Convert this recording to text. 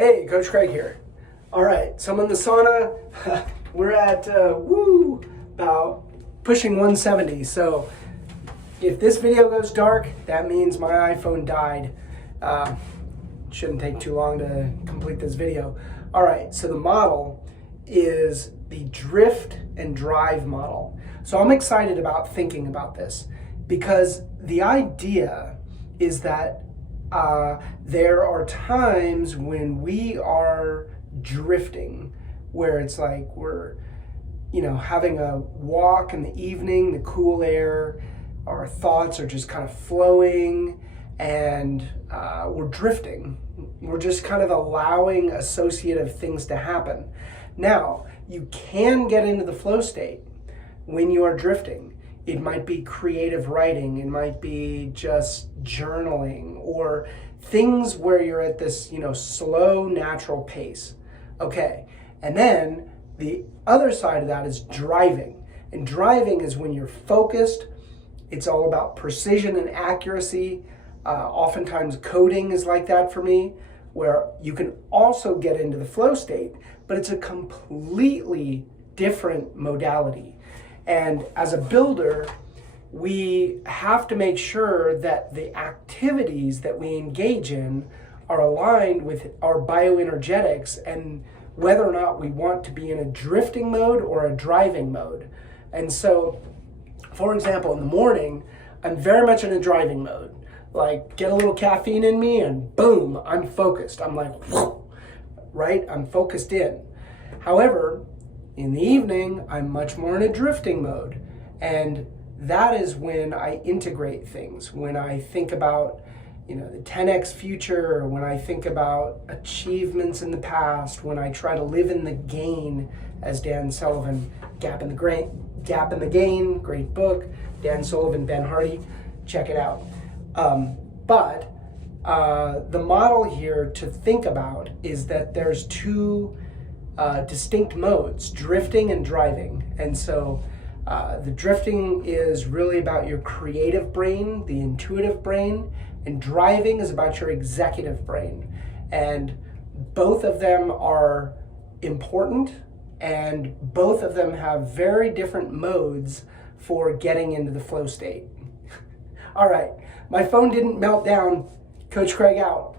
Hey, Coach Craig here. All right, so I'm in the sauna. We're at, about pushing 170. So if this video goes dark, that means my iPhone died. Shouldn't take too long to complete this video. All right, so the model is the drift and drive model. So I'm excited about thinking about this because the idea is that there are times when we are drifting, where it's like we're, having a walk in the evening, the cool air, our thoughts are just kind of flowing, and we're drifting. We're just kind of allowing associative things to happen. Now, you can get into the flow state when you are drifting. It might be creative writing, it might be just journaling, or things where you're at this, slow, natural pace. Okay, and then the other side of that is driving. And driving is when you're focused. It's all about precision and accuracy. Oftentimes coding is like that for me, where you can also get into the flow state, but it's a completely different modality. And as a builder, we have to make sure that the activities that we engage in are aligned with our bioenergetics and whether or not we want to be in a drifting mode or a driving mode. And so, for example, in the morning, I'm very much in a driving mode. Like, get a little caffeine in me and boom, I'm focused. I'm like, whoa, right? I'm focused in. However, in the evening, I'm much more in a drifting mode. And that is when I integrate things, when I think about, the 10x future, when I think about achievements in the past, when I try to live in the gain, as Dan Sullivan, Gap in the Gain, great book, Dan Sullivan, Ben Hardy, check it out. But the model here to think about is that there's two distinct modes, drifting and driving. And so the drifting is really about your creative brain, the intuitive brain, and driving is about your executive brain. And both of them are important, and both of them have very different modes for getting into the flow state. All right, my phone didn't melt down. Coach Craig out.